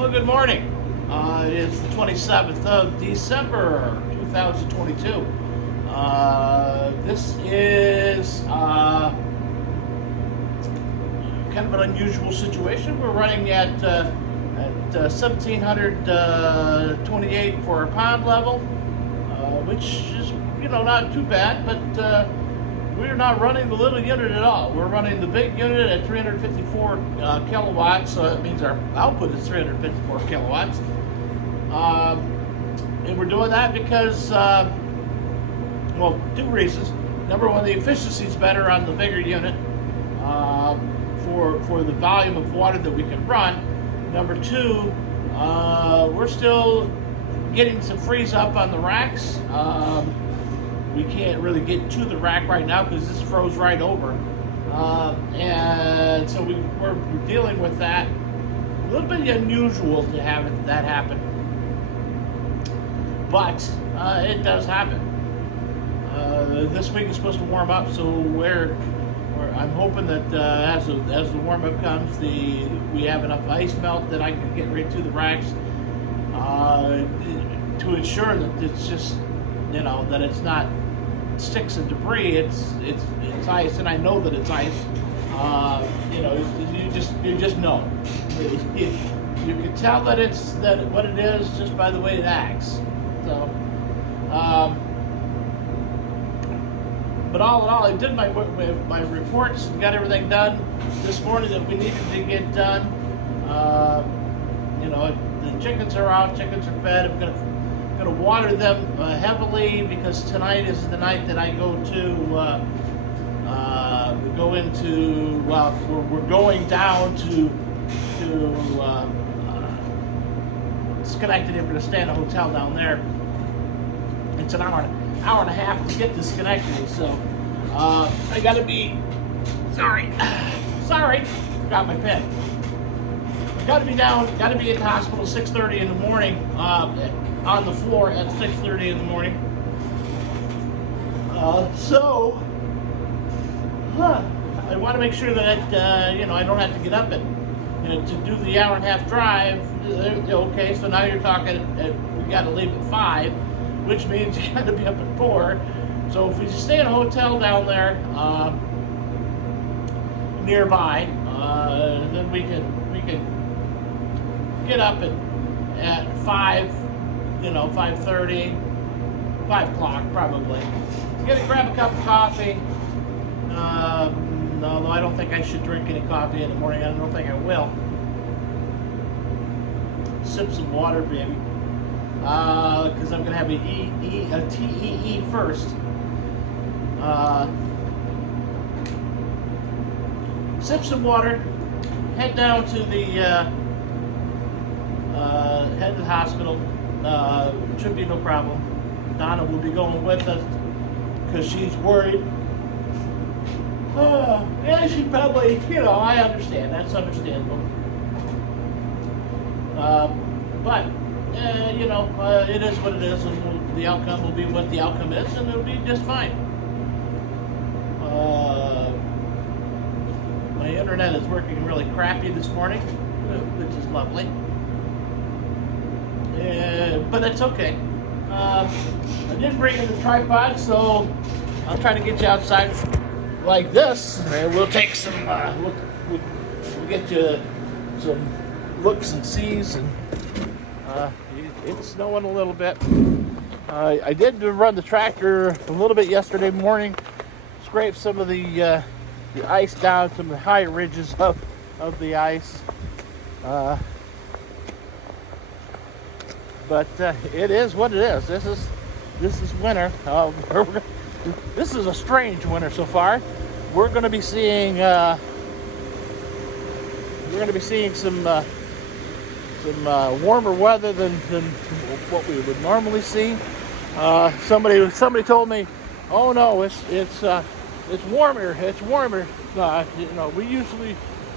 Well, good morning. It's the 27th of December, 2022. This is kind of an unusual situation. We're running at 1728 for our pond level, which is, not too bad, but we're not running the little unit at all. We're running the big unit at 354 kilowatts, so that means our output is 354 kilowatts. And we're doing that because, two reasons. Number one, the efficiency is better on the bigger unit for the volume of water that we can run. Number two, we're still getting some freeze up on the racks. We can't really get to the rack right now because this froze right over. And so we're dealing with that. A little bit unusual to have that happen. But it does happen. This week is supposed to warm up, so I'm hoping that as the warm up comes, we have enough ice melt that I can get right to the racks to ensure that it's just that it's not sticks and debris. It's ice, and I know that it's ice. You just know. You can tell that what it is just by the way it acts. So, but all in all, I did my reports and got everything done this morning that we needed to get done. The chickens are out, chickens are fed. I'm gonna water them heavily because tonight is the night that I go we're going down to Schenectady. I'm going to stay in a hotel down there. It's an hour and a half to get to Schenectady, so I got to be sorry, forgot my pen. Got to be at the hospital 6:30 in the morning, on the floor at 6:30 in the morning. I want to make sure that I don't have to get up to do the hour and a half drive. Okay, so now you're talking we got to leave at 5, which means you got to be up at 4. So if we stay in a hotel down there nearby, then we can get up at 5, 5:30, 5 o'clock probably. Grab a cup of coffee. Although I don't think I should drink any coffee in the morning. I don't think I will. Sip some water, baby. Because I'm going to have a TEE first. Sip some water. Head down to the hospital. Should be no problem. Donna will be going with us because she's worried. Yeah, she probably, I understand. That's understandable. But it is what it is, and the outcome will be what the outcome is, and it'll be just fine. My internet is working really crappy this morning, which is lovely. But it's okay. I didn't bring in the tripod, so I'll try to get you outside like this, and we'll take some. We'll get you some looks and sees, and it's snowing a little bit. I did run the tractor a little bit yesterday morning, scrape some of the ice down, some of the high ridges of the ice. But it is what it is. This is winter. This is a strange winter so far. We're going to be seeing some warmer weather than what we would normally see. Somebody told me, "Oh no, it's warmer. It's warmer.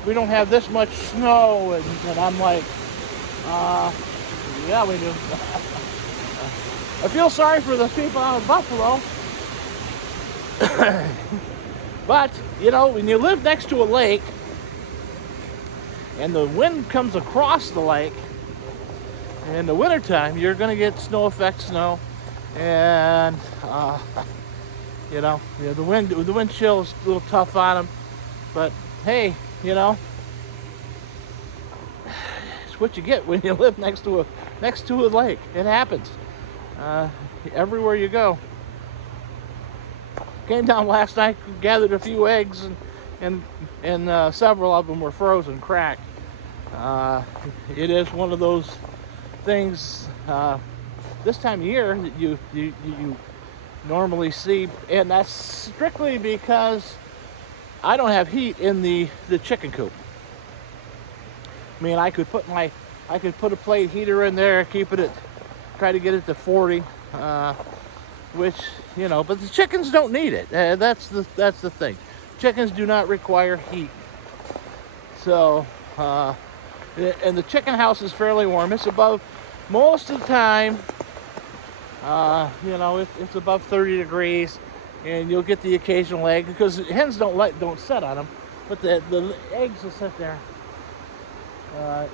We don't have this much snow," and I'm like, yeah, we do. I feel sorry for those people out in Buffalo. But, when you live next to a lake and the wind comes across the lake, In the wintertime, you're going to get snow effect snow, and the wind chill is a little tough on them. But hey, it's what you get when you live next to a lake. It happens everywhere you go. Came down last night, gathered a few eggs, and several of them were frozen, cracked. It is one of those things this time of year that you normally see, and that's strictly because I don't have heat in the chicken coop. I mean, I could put a plate heater in there, try to get it to 40, which but the chickens don't need it. That's the thing. Chickens do not require heat. So, and the chicken house is fairly warm. It's above most of the time. It's above 30 degrees, and you'll get the occasional egg because hens don't set on them, but the eggs will sit there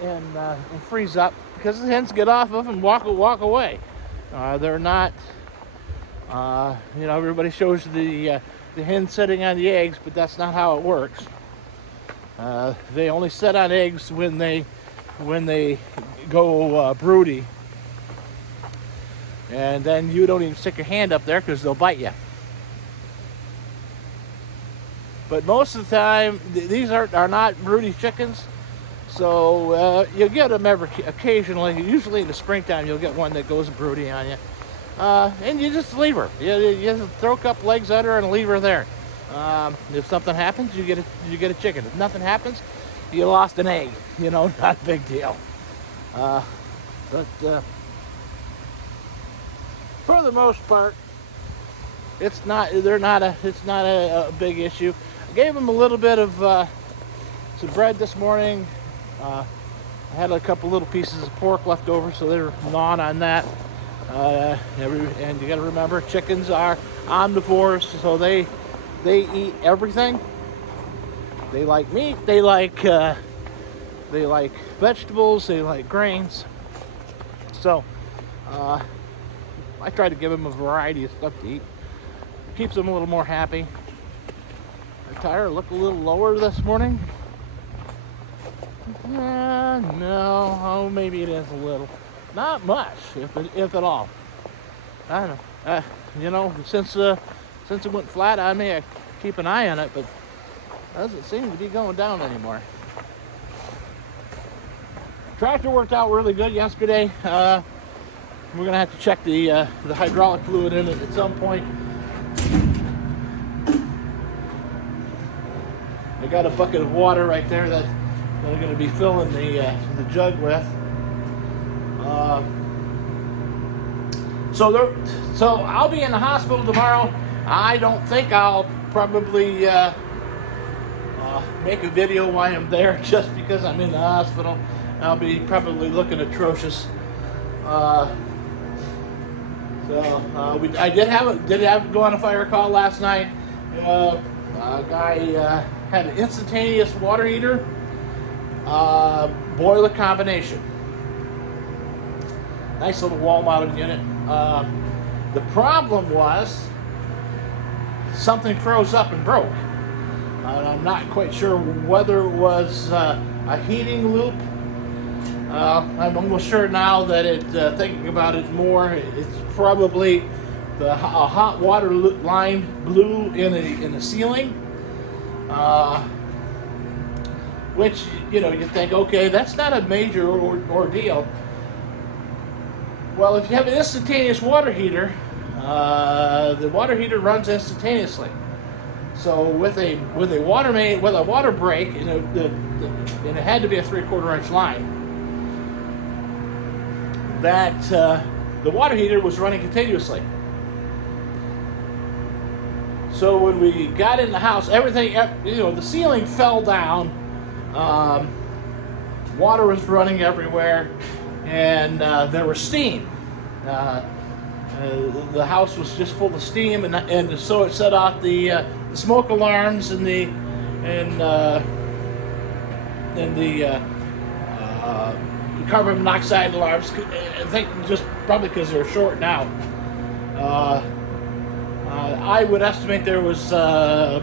and freeze up because the hens get off of them and walk away. They're not. Everybody shows the hen sitting on the eggs, but that's not how it works. They only set on eggs when they go broody. And then you don't even stick your hand up there because they'll bite you. But most of the time, these are not broody chickens. So you'll get them occasionally. Usually in the springtime, you'll get one that goes broody on you. And you just leave her. You just throw a couple eggs at her and leave her there. If something happens, you get a chicken. If nothing happens, you lost an egg. Not a big deal. But for the most part, it's not a big issue. I gave them a little bit of some bread this morning. I had a couple little pieces of pork left over, so they were gnawing on that. And you got to remember, chickens are omnivores, so they eat everything. They like meat. They like vegetables. They like grains. So I try to give them a variety of stuff to eat. Keeps them a little more happy. My tire looked a little lower this morning. No, maybe it is a little. Not much, if at all. I don't know. Since it went flat on me, I keep an eye on it, but it doesn't seem to be going down anymore. Tractor worked out really good yesterday. We're gonna have to check the hydraulic fluid in it at some point. I got a bucket of water right there that I'm gonna be filling the jug with. So I'll be in the hospital tomorrow. I don't think I'll probably make a video while I'm there, just because I'm in the hospital. I'll be probably looking atrocious. I did have to go on a fire call last night. A guy had an instantaneous water heater, boiler combination. Nice little wall-mounted unit. The problem was something froze up and broke. I'm not quite sure whether it was a heating loop. I'm almost sure now that thinking about it more, it's probably a hot water line blew in the ceiling. Which, you think, okay, that's not a major ordeal. Well, if you have an instantaneous water heater, the water heater runs instantaneously. So with a water break, and it had to be a 3/4 inch line, that the water heater was running continuously. So when we got in the house, everything, the ceiling fell down. Water was running everywhere, and there was steam. The house was just full of steam, and so it set off the smoke alarms and the carbon monoxide alarms. I think just probably because they're short now. I would estimate there was 5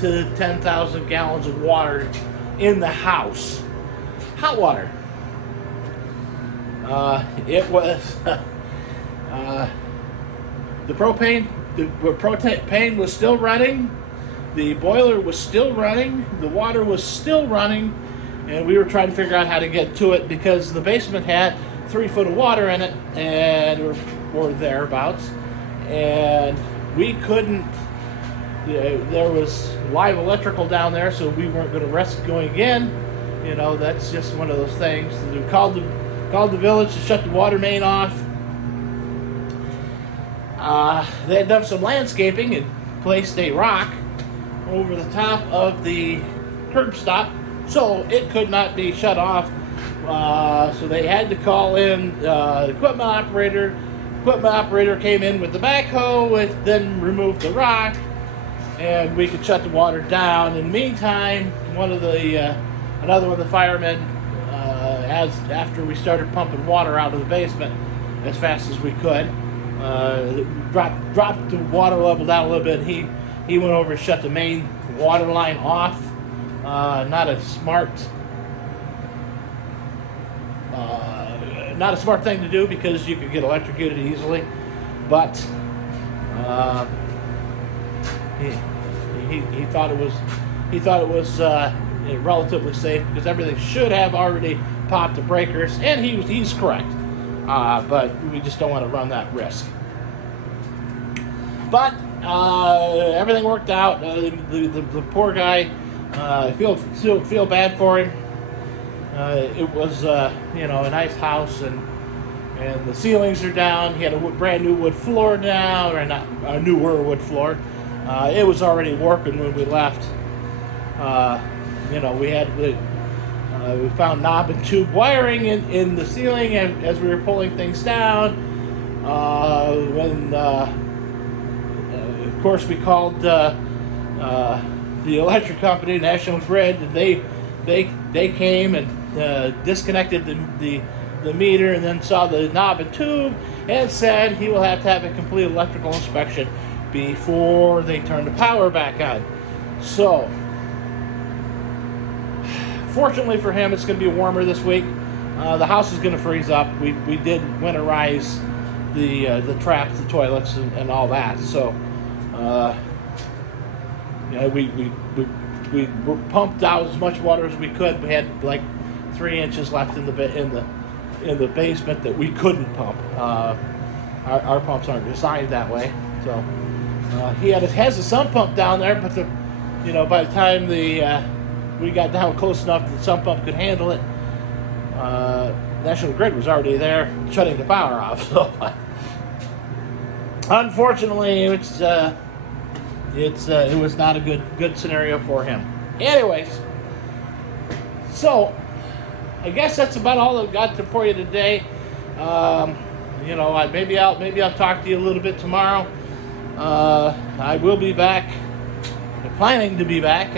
to 10,000 gallons of water in the house, hot water. It was the propane was still running, the boiler was still running, the water was still running, and we were trying to figure out how to get to it because the basement had 3 foot of water in it, and or thereabouts, and we couldn't. There was live electrical down there, so we weren't going to risk going in. You know, that's just one of those things. We called the village to shut the water main off. They had done some landscaping and placed a rock over the top of the curb stop, so it could not be shut off. So they had to call in the equipment operator. Equipment operator came in with the backhoe, which then removed the rock, and we could shut the water down. In the meantime, another one of the firemen, after we started pumping water out of the basement as fast as we could, dropped the water level down a little bit. He went over and shut the main water line off. Not a smart thing to do because you could get electrocuted easily, but he thought it was relatively safe because everything should have already popped the breakers, and he's correct. But we just don't want to run that risk. But everything worked out. The poor guy, still feel bad for him. It was a nice house, and the ceilings are down. He had a brand new wood floor now, or not a newer wood floor. It was already working when we left. We found knob and tube wiring in the ceiling as we were pulling things down. Of course, we called the electric company, National Grid. They came and disconnected the meter, and then saw the knob and tube and said he will have to have a complete electrical inspection before they turn the power back on. So, fortunately for him, it's going to be warmer this week. The house is going to freeze up. We did winterize the traps, the toilets, and all that. So, we pumped out as much water as we could. We had like 3 inches left in the basement that we couldn't pump. Our pumps aren't designed that way. So he has a sump pump down there, but by the time we got down close enough that the sump pump could handle it, National Grid was already there shutting the power off. So unfortunately, it was not a good scenario for him. Anyways, so I guess that's about all I've got for you today. Maybe I'll talk to you a little bit tomorrow. I will be back. I'm planning to be back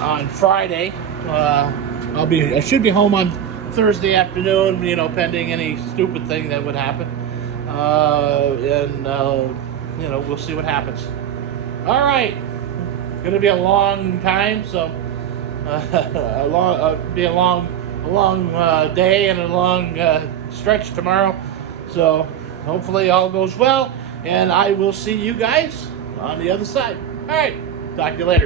on Friday. I should be home on Thursday afternoon. Pending any stupid thing that would happen. We'll see what happens. All right, gonna be a long time, so be a long day and a long stretch tomorrow. So hopefully all goes well, and I will see you guys on the other side. All right, talk to you later.